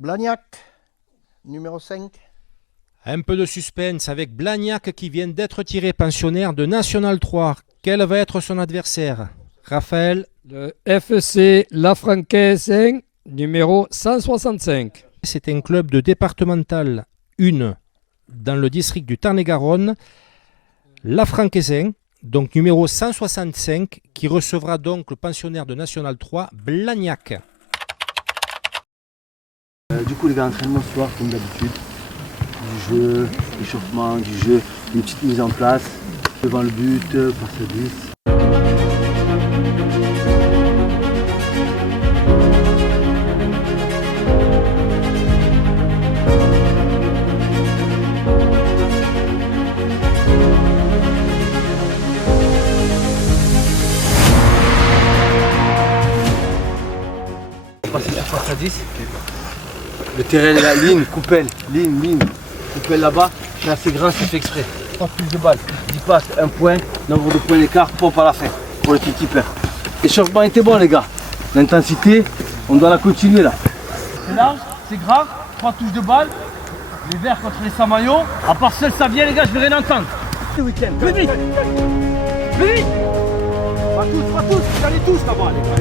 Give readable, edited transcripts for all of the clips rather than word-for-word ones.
Blagnac, numéro 5. Un peu de suspense avec Blagnac qui vient d'être tiré pensionnaire de National 3. Quel va être son adversaire? Raphaël? Le FC La Francaise, numéro 165. C'est un club de départemental 1 dans le district du Tarn-et-Garonne. La Francaise, donc numéro 165, qui recevra donc le pensionnaire de National 3, Blagnac. Du coup les gars, entraînement ce soir comme d'habitude. Du jeu, échauffement, du jeu, une petite mise en place, devant le but, passe à 10. Passer sur passe à 10. Le terrain est la ligne, coupelle, ligne. Coupelle là-bas, c'est assez grand, c'est fait exprès. 3 plus de balles, 10 passes, 1 point, nombre de points d'écart, pompe à la fin, pour le keeper. L'échauffement était bon les gars. L'intensité, on doit la continuer là. C'est large, c'est grave, 3 touches de balle, les verts contre les Samayo. À part seul ça vient les gars, je vais rien entendre. Ce week-end, plus vite. Pas tous, regardez tous là-bas les gars.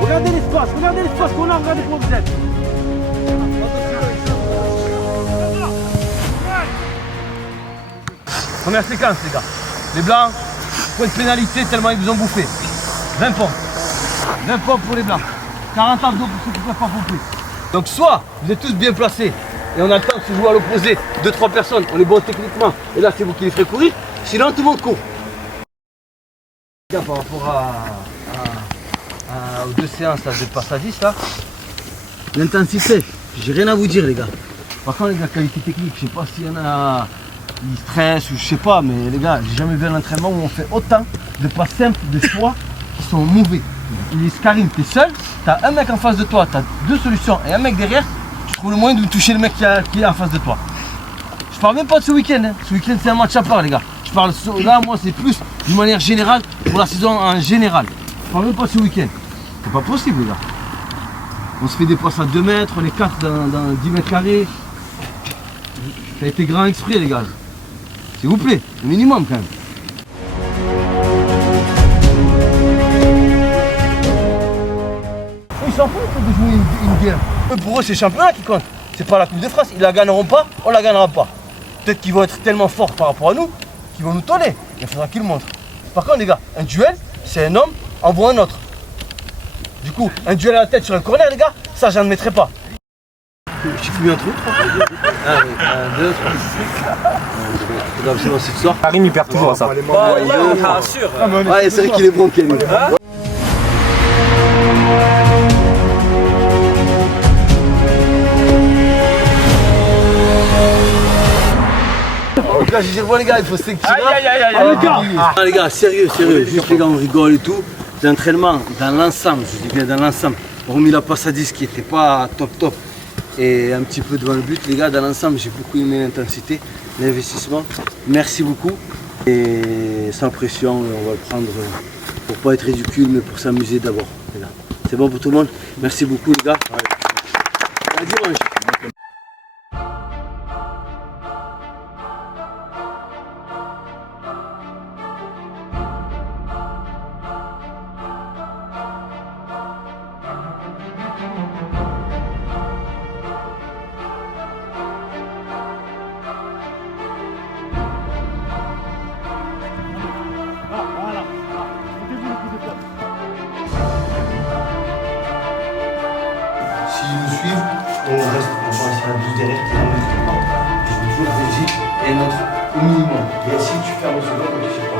Regardez l'espace qu'on a, regardez comment vous êtes. Première séquence les gars. Les blancs, point de pénalité tellement ils vous ont bouffé. 20 pompes. 20 pompes pour les blancs. 40 abdos pour ceux qui ne peuvent pas pomper. Donc soit vous êtes tous bien placés et on a le temps de se jouer à l'opposé, 2-3 personnes, on est bon techniquement, et là c'est vous qui les ferez courir, sinon tout le monde court. Par rapport aux 2 séances là, de passe à 10 là, l'intensité, j'ai rien à vous dire les gars. Par contre les gars, qualité technique, je sais pas s'il y en a, ils stressent ou je sais pas, mais les gars, j'ai jamais vu un entraînement où on fait autant de pas simples, de choix qui sont mauvais. Les Karim, t'es seul, t'as un mec en face de toi, t'as 2 solutions et un mec derrière, tu trouves le moyen de toucher le mec qui est en face de toi. Je parle même pas de ce week-end, hein. Ce week-end c'est un match à part les gars. Je parle là, moi c'est plus d'une manière générale, pour la saison en général. Je parle même pas de ce week-end. C'est pas possible les gars. On se fait des passes à 2 mètres, on est 4 dans 10 mètres carrés. Ça a été grand exprès les gars. S'il vous plaît, le minimum quand même. Ils s'en foutent de jouer une guerre. Pour eux c'est le championnat qui compte. C'est pas la Coupe de France. Ils la gagneront pas, on la gagnera pas. Peut-être qu'ils vont être tellement forts par rapport à nous qu'ils vont nous tonner. Il faudra qu'ils le montrent. Par contre les gars, un duel, c'est un homme envoie un autre. Du coup, un duel à la tête sur un corner les gars, ça j'en mettrai pas. J'ai fouillé un trou, 3. Ah oui, 1, 2, 3. C'est bon, c'est ce soir. Karim il perd toujours ça. Ouais, c'est vrai qu'il est bon, Ken. Là, j'ai dit, bon les gars, il faut se les gars, sérieux, juste les gars, on rigole et tout. L'entraînement, dans l'ensemble, je dis bien dans l'ensemble, hormis la passe à 10 qui n'était pas top, et un petit peu devant le but, les gars, dans l'ensemble, j'ai beaucoup aimé l'intensité, l'investissement. Merci beaucoup. Et sans pression, on va le prendre pour pas être ridicule, mais pour s'amuser d'abord. C'est bon pour tout le monde? Merci beaucoup les gars. À dimanche. Si nous suivent, on reste, on pense à la 12 derrière qui est je veux toujours Belgique et un autre au minimum. Et ainsi tu fermes le second et tu sais pas.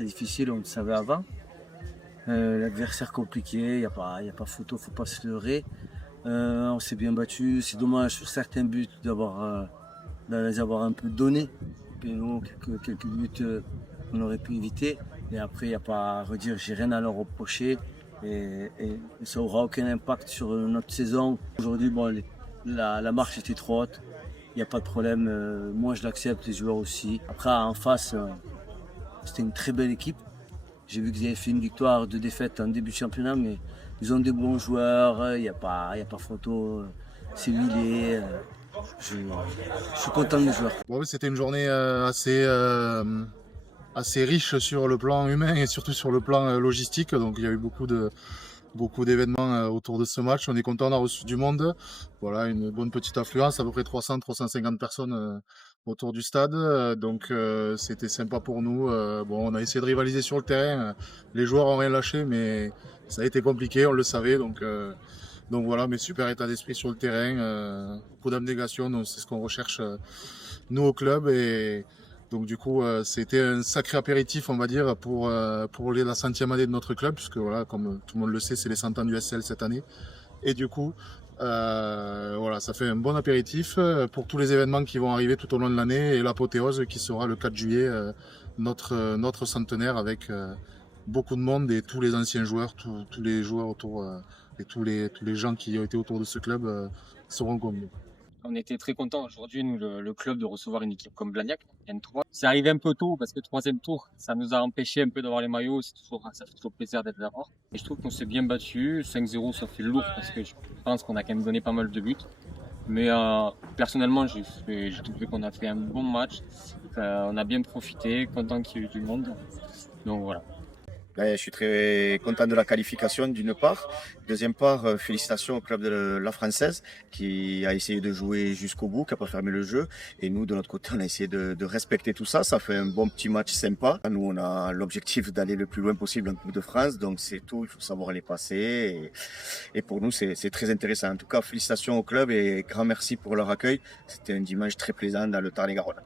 très difficile, on le savait avant. L'adversaire compliqué, il n'y a pas photo, faut pas se leurrer. On s'est bien battu, c'est dommage sur certains buts les avoir un peu donnés. Et nous, quelques buts on aurait pu éviter. Et après, il n'y a pas à redire, j'ai rien à leur reprocher. Et ça n'aura aucun impact sur notre saison. Aujourd'hui, bon, la marche était trop haute, il n'y a pas de problème. Moi, je l'accepte, les joueurs aussi. Après, en face, c'était une très belle équipe. J'ai vu qu'ils avaient fait une victoire, 2 défaites en début de championnat, mais ils ont des bons joueurs, il n'y a pas photo, c'est huilé. Je suis content des joueurs. Bon, c'était une journée assez riche sur le plan humain et surtout sur le plan logistique. Donc il y a eu beaucoup d'événements autour de ce match. On est content, on a reçu du monde. Voilà, une bonne petite affluence, à peu près 300-350 personnes autour du stade. Donc c'était sympa pour nous. Bon, on a essayé de rivaliser sur le terrain. Les joueurs ont rien lâché, mais ça a été compliqué, on le savait. Donc voilà, mais super état d'esprit sur le terrain. Beaucoup d'abnégation, donc c'est ce qu'on recherche nous au club. Et donc du coup, c'était un sacré apéritif, on va dire, pour la 100e année de notre club, puisque voilà, comme tout le monde le sait, c'est les 100 ans du SL cette année. Et du coup, voilà, ça fait un bon apéritif pour tous les événements qui vont arriver tout au long de l'année et l'apothéose qui sera le 4 juillet, notre centenaire avec beaucoup de monde et tous les anciens joueurs, tous les joueurs autour et tous les gens qui ont été autour de ce club seront comme nous. On était très contents aujourd'hui, nous, le club, de recevoir une équipe comme Blagnac, N3. C'est arrivé un peu tôt parce que 3e tour, ça nous a empêché un peu d'avoir les maillots. Ça fait toujours plaisir d'être là-bas. Et je trouve qu'on s'est bien battu. 5-0, ça fait lourd parce que je pense qu'on a quand même donné pas mal de buts. Mais personnellement, j'ai trouvé qu'on a fait un bon match. On a bien profité, content qu'il y ait eu du monde. Donc voilà. Je suis très content de la qualification d'une part. Deuxième part, félicitations au club de la Française qui a essayé de jouer jusqu'au bout, qui n'a pas fermé le jeu. Et nous, de notre côté, on a essayé de respecter tout ça. Ça fait un bon petit match sympa. Nous, on a l'objectif d'aller le plus loin possible en Coupe de France. Donc c'est tout, il faut savoir les passer. Et pour nous, c'est très intéressant. En tout cas, félicitations au club et grand merci pour leur accueil. C'était un dimanche très plaisant dans le Tarn-et-Garonne.